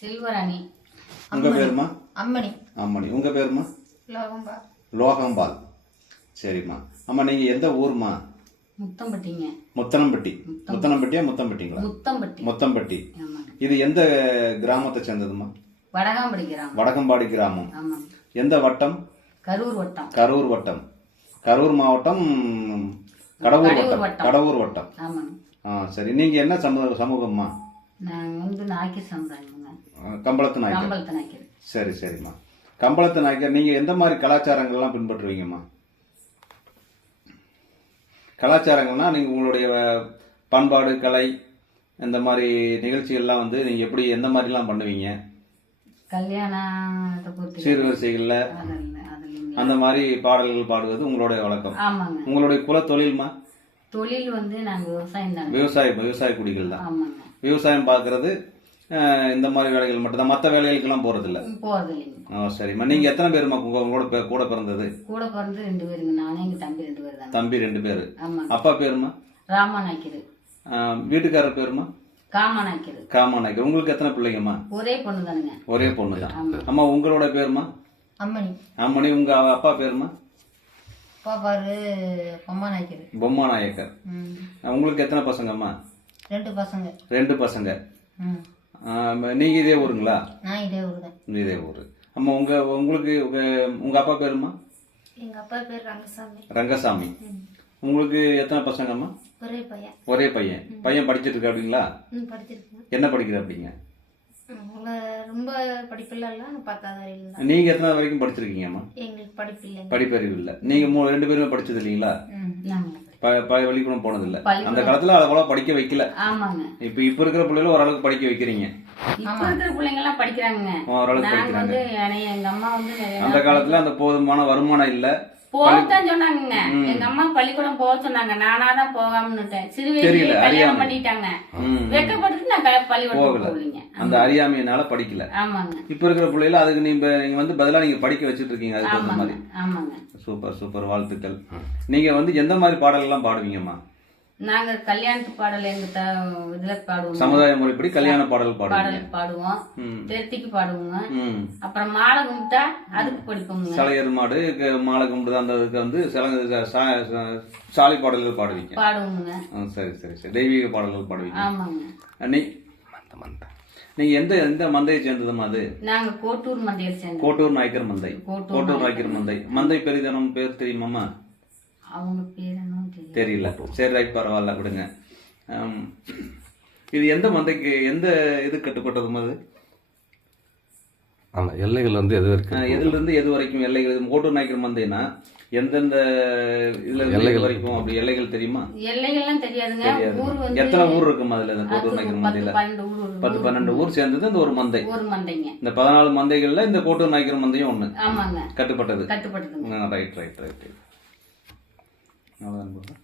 செல்வராணி. உங்க பேருமா? அம்மணி. அம்மணி. உங்க பேருமா? லோகம்பால். லோகம்பால். சரிம்மா. அம்மா நீங்க எந்த ஊர்மா? முத்தம்பட்டிங்க. முத்தனம்பட்டி. முத்தனம்பட்டியா முத்தம்பட்டிங்களா? முத்தம்பட்டி. முத்தம்பட்டி. இது எந்த கிராமத்தை சேர்ந்ததுமா? வடகாம்படி கிராமம். வடகம்பாடி கிராமம். ஆமாங்க. எந்த வட்டம்? கரூர் வட்டம். கரூர் வட்டம். கரூர் மாவட்டம், கடவுர் வட்டம். கடவுர் வட்டம். ஆமாங்க. சரி. நீங்க என்ன சமூகம்மா? நாங்க வந்து நாய்க்கர் சமுதாயங்க. கம்பளத்து நாய்க்கர். கம்பளத்து நாய்க்கர். சரி சரிம்மா. கம்பளத்து நாய்க்கர். நீங்க எந்த மாதிரி கலாச்சாரங்கள்லாம் பின்பற்றுவீங்கம்மா? கலாச்சாரங்கள்னா நீங்க உங்களுடைய பண்பாடு, கலை, இந்த மாதிரி நிகழ்ச்சிகள்லாம் வந்து நீங்க எப்படி எந்த மாதிரிலாம் பண்ணுவீங்க? கல்யாணத்தை பொறுத்து சீர்வரிசைகள்ல அந்த மாதிரி பாடல்கள் பாடுவது உங்களுடைய வழக்கம். ஆமாங்க. உங்களுடைய குல தொழில்மா? தொழில் வந்து நாங்க விவசாயம் தான். விவசாய குடிகள் தான். ஆமாங்க. விவசாயம் பார்க்கறது இந்த மாதிரி வேலைகள் மட்டும் தான், மற்ற வேலைகளுக்கெல்லாம் போறது இல்ல? போறது இல்லைங்க. சரிம்மா. நீங்க எத்தனை பேருமா உங்களோட கூட பிறந்தது? கூட பிறந்து 2 பேருங்க. நானே எங்க தம்பி 2 பேர் தான். தம்பி 2 பேரு. ஆமாங்க. அப்பா பேருமா? ராமா நாய்க்கர். வீட்டுக்காரர் பேருமா? காமா நாய்க்கர். காமா நாய்க்கர். உங்களுக்கு எத்தனை பிள்ளைங்கம்மா? ஒரே பொண்ணு தானுங்க. ஒரே பொண்ணு தான். அம்மா உங்களோட பேருமா? அம்மணி. அம்மணி. உங்க அப்பா பேருமா? அப்பா பேரு பொம்மா நாய்க்கர். பொம்மா நாயக்கர். உங்களுக்கு எத்தனை பசங்கம்மா? 2 பசங்க. 2 பசங்க. நீங்க இதே ஊருங்களா? நான் இதே ஊரு தான். இதே ஊரு. அம்மா உங்களுக்கு உங்க அப்பா பேருமா? எங்க அப்பா பேர் ரங்கசாமி. ரங்கசாமி. உங்களுக்கு எத்தனை பசங்கம்மா? ஒரே பையன். ஒரே பையன். பையன் படிச்சிட்டு இருக்கா அப்படிங்களா? படிச்சிருக்கேன். என்ன படிக்கிற அப்படிங்க? ரொம்ப படிப்பில்ல, 10வது வரையில தான். நீங்க எத்தனை வரைக்கும் படிச்சிருக்கீங்கம்மா? எங்களுக்கு படிப்பில்லை. படிப்பறிவு இல்ல. நீங்க 2 பேருமே படிச்சது இல்லீங்களா? பள்ளிக்கூடம் போனது இல்ல. அந்த காலத்துல அவ்வளவு படிக்க வைக்கல. ஆமாங்க. இப்ப இருக்கிற பிள்ளைகளை ஓரளவுக்கு படிக்க வைக்கிறீங்க. இப்ப இருக்கிற பிள்ளைங்க எல்லாம் படிக்கிறாங்க. ஓரளவுக்கு படிக்கிறாங்க. எங்க அம்மா வந்து அந்த காலத்துல அந்த போதுமான வருமானம் இல்ல. போகத்தான் சொன்னாங்க. எங்க அம்மா பள்ளிக்கூடம் போக சொன்னாங்க. நானாதான் போகாமன்னுட்டேன். சிறு வயசுல கல்யாணம் பண்ணிட்டாங்க. வெக்கப்பட்டு நான் பள்ளிக்கூடம் போகலீங்க. அந்த அறியாமையினால படிக்கல. ஆமாங்க. இப்ப இருக்கிற பிள்ளைல அதுக்கு நீங்க வந்து பதிலா நீங்க படிக்க வச்சிட்டு இருக்கீங்க. அதுக்கு மாதிரி. ஆமாங்க. Super super. வாழ்த்துக்கள். நீங்க வந்து எந்த மாதிரி பாடல் எல்லாம் பாடுவீங்கம்மா? நாங்க கல்யாணத்து பாடல் எங்க இதுல பாடுவோம். சமுதாய முறைப்படி கல்யாண பாடல் பாடுவோம். திருத்திக்கு பாடுவோங்க. அப்புறம் மாலை கும்பிட்டா அதுக்கு படிப்போங்க. சலையர் மாடு மாலை கும்பிட்டு அந்த வந்து சாலை பாடல்கள் பாடுவோங்க. சரி சரி சரி. தெய்வீக பாடல்கள் பாடுவீங்க. ஆமாங்க. நீங்க எந்த மந்தையை சேர்ந்ததுமா? அது நாங்க கோட்டூர் மந்தையை சேர்ந்தோம். கோட்டூர் நாய்க்கர் மந்தை. கோட்டூர் நாய்க்கர் மந்தை. மந்தை பெரிதனம் பேர் தெரியுமாமா? அவங்க பேர் தெரியல. சரி ரைட், பரவாயில்ல விடுங்க. இது எந்த மந்தைக்கு எந்த இது கட்டுப்பட்டதுமா? அது ஆமா, எல்லைகள் வந்து எது வரைக்கும், எதுல இருந்து எது வரைக்கும் எல்லைகள்? கோட்டூர் நாய்க்கர் மந்தைனா எந்தெந்த இதுல எல்லைகள் வரைக்கும் அப்படி எல்லைகள் தெரியுமா? எல்லைகள்லாம் தெரியாதுங்க. ஊர் வந்து எத்தனை ஊர் இருக்குமா அதுல? இந்த கோட்டூர் நாய்க்கர் மந்தையில 10-12 ஊர் சேர்ந்தது இந்த ஒரு மந்தை. இந்த 14 மந்தைகள்ல இந்த கோட்டூர் நாய்க்கர் மந்தையும் ஒண்ணு. ஆமாங்க. கட்டுப்பட்டது. ரைட். அவ்வளவுதான்.